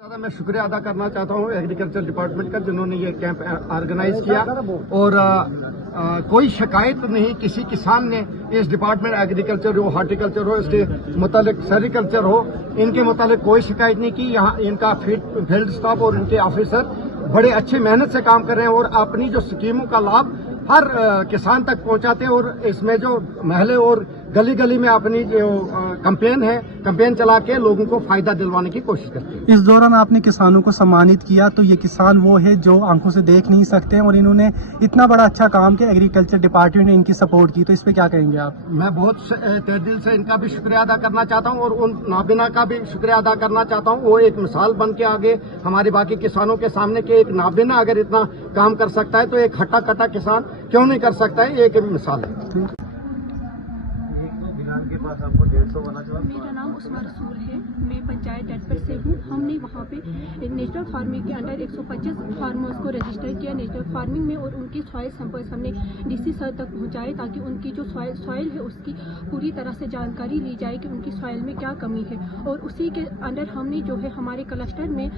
ज़्यादा मैं शुक्रिया अदा करना चाहता हूँ एग्रीकल्चर डिपार्टमेंट का, जिन्होंने ये कैंप ऑर्गेनाइज किया। और कोई शिकायत नहीं किसी किसान ने इस डिपार्टमेंट एग्रीकल्चर हो, हॉर्टिकल्चर हो, इसके मुतालिक सेरिकल्चर हो, इनके मुतालिक कोई शिकायत नहीं की। यहाँ इनका फील्ड स्टाफ और इनके ऑफिसर बड़े अच्छी मेहनत से काम कर रहे हैं और अपनी जो स्कीमों का लाभ हर किसान तक पहुंचाते हैं। और इसमें जो महल्ले और गली गली में अपनी जो कैंपेन चला के लोगों को फायदा दिलवाने की कोशिश करते हैं। इस दौरान आपने किसानों को सम्मानित किया, तो ये किसान वो है जो आंखों से देख नहीं सकते हैं और इन्होंने इतना बड़ा अच्छा काम किया, एग्रीकल्चर डिपार्टमेंट ने इनकी सपोर्ट की, तो इस पे क्या कहेंगे आप? मैं बहुत तहे दिल से इनका भी शुक्रिया अदा करना चाहता हूं और उन नाबिना का भी शुक्रिया अदा करना चाहता हूं। वो एक मिसाल बन के आगे हमारे बाकी किसानों के सामने कि एक नाबिना अगर इतना काम कर सकता है तो एक हट्टा कट्टा किसान क्यों नहीं कर सकता है, ये एक मिसाल है। मेरा नाम उस्मा रसूल है, मैं पंचायत डटपर से हूँ। हमने वहाँ पे नेचुरल फार्मिंग के अंडर 125 फार्मर्स को रजिस्टर किया नेचुरल फार्मिंग में, और उनकी सॉइल सैंपल्स हमने डीसी सर तक पहुँचाए ताकि उनकी जो सॉइल है उसकी पूरी तरह से जानकारी ली जाए कि उनकी सॉइल में क्या कमी है। और उसी के अंडर हमने जो है हमारे क्लस्टर में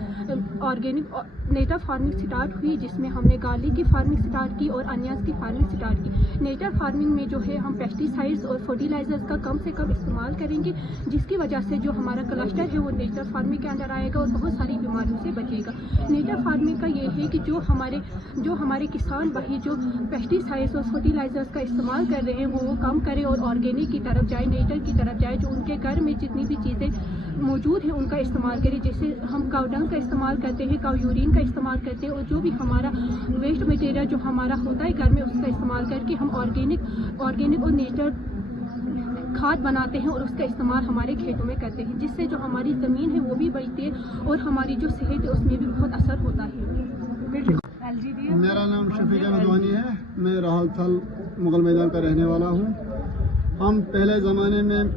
ऑर्गेनिक नेचुरल फार्मिंग स्टार्ट हुई, जिसमें हमने गार्लिक की फार्मिंग स्टार्ट की और अनियंस की फार्मिंग स्टार्ट की। नेचुरल फार्मिंग में जो है हम पेस्टिसाइड्स और फर्टिलाइजर्स का कम से कम इस्तेमाल करेंगे, जिसकी वजह से जो हमारा क्लस्टर है वो नेचुरल फार्मिंग के अंदर आएगा और बहुत सारी बीमारियों से बचेगा। नेचुरल फार्मिंग का ये है कि जो हमारे किसान भाई जो पेस्टिसाइड्स और फर्टिलाइजर्स का इस्तेमाल कर रहे हैं वो कम करें और ऑर्गेनिक की तरफ जाए, नेचर की तरफ जाए। जो उनके घर में जितनी भी चीज़ें मौजूद है उनका इस्तेमाल करें, जैसे हम काऊ डंग का इस्तेमाल करते हैं, काऊ यूरिन का इस्तेमाल करते हैं, और जो भी हमारा वेस्ट मटेरियल जो हमारा होता है घर में उसका इस्तेमाल करके हम ऑर्गेनिक और नेचर खाद बनाते हैं और उसका इस्तेमाल हमारे खेतों में करते हैं, जिससे जो हमारी ज़मीन है वो भी बचती है और हमारी जो सेहत है उसमें भी बहुत असर होता है। मेरा नाम शफीक अहमद है, मैं राहल थल मुगल मैदान का रहने वाला हूँ। हम पहले ज़माने में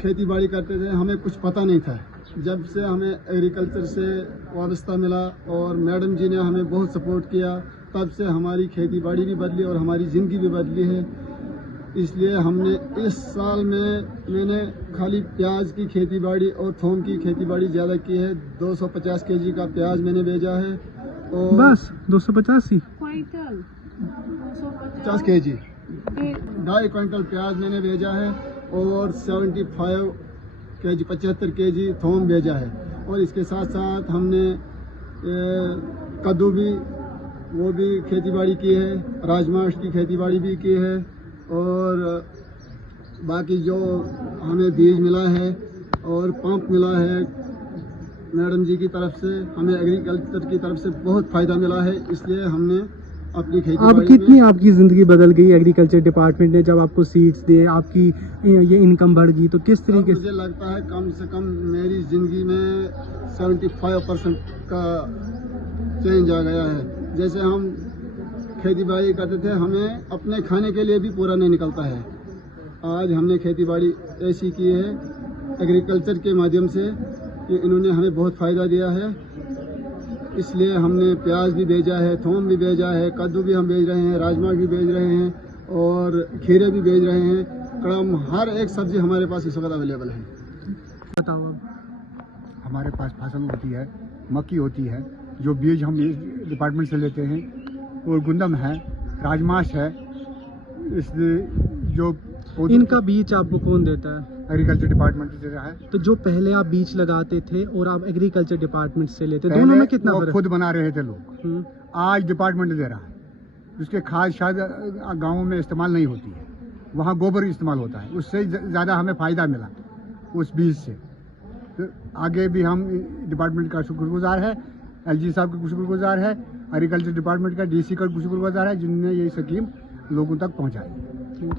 खेती बाड़ी करते थे, हमें कुछ पता नहीं था। जब से हमें एग्रीकल्चर से वाबस्ता मिला और मैडम जी ने हमें बहुत सपोर्ट किया, तब से हमारी खेती बाड़ी भी बदली और हमारी ज़िंदगी भी बदली है। इसलिए हमने इस साल में मैंने खाली प्याज की खेती बाड़ी और थोम की खेती बाड़ी ज़्यादा की है। 250 केजी का प्याज मैंने भेजा है और बस 250 50 केजी 2.5 क्विंटल प्याज मैंने भेजा है और 75 केजी 75 केजी थोम भेजा है। और इसके साथ साथ हमने कद्दू भी वो भी खेती बाड़ी की है, राजमाश की खेती बाड़ी भी की है, और बाकी जो हमें बीज मिला है और पंप मिला है मैडम जी की तरफ से, हमें एग्रीकल्चर की तरफ से बहुत फ़ायदा मिला है। इसलिए हमने अपनी खेती अब कितनी आपकी ज़िंदगी बदल गई एग्रीकल्चर डिपार्टमेंट ने जब आपको सीड्स दिए, आपकी ये इनकम बढ़ गई, तो किस तरीके से? मुझे लगता है कम से कम मेरी ज़िंदगी में 75% का चेंज आ गया है। जैसे हम खेती बाड़ी करते थे, हमें अपने खाने के लिए भी पूरा नहीं निकलता है। आज हमने खेती बाड़ी ऐसी की है एग्रीकल्चर के माध्यम से कि इन्होंने हमें बहुत फ़ायदा दिया है। इसलिए हमने प्याज भी भेजा है, थोम भी भेजा है, कद्दू भी हम भेज रहे हैं, राजमा भी भेज रहे हैं और खीरे भी भेज रहे हैं। कड़म हर एक सब्जी हमारे पास इस वक्त अवेलेबल है। बताओ अब। हमारे पास फसल होती है, मक्की होती है, जो बीज हम इस डिपार्टमेंट से लेते हैं, और गुंदम है, राजमाश है। इस जो इनका बीज आपको कौन देता है? एग्रीकल्चर डिपार्टमेंट दे रहा है। तो जो पहले आप बीज लगाते थे और आप एग्रीकल्चर डिपार्टमेंट से लेते, दोनों में कितना फर्क? खुद बना रहे थे लोग, आज डिपार्टमेंट दे रहा है। उसके खाद शायद गाँवों में इस्तेमाल नहीं होती है, वहाँ गोबर इस्तेमाल होता है, उससे ज़्यादा हमें फ़ायदा मिला उस बीज से। तो आगे भी हम डिपार्टमेंट का शुक्रगुजार है, LG साहब का शुक्रगुजार है, एग्रीकल्चर डिपार्टमेंट का DC का शुक्रगुजार है, जिनने ये स्कीम लोगों तक पहुँचाई।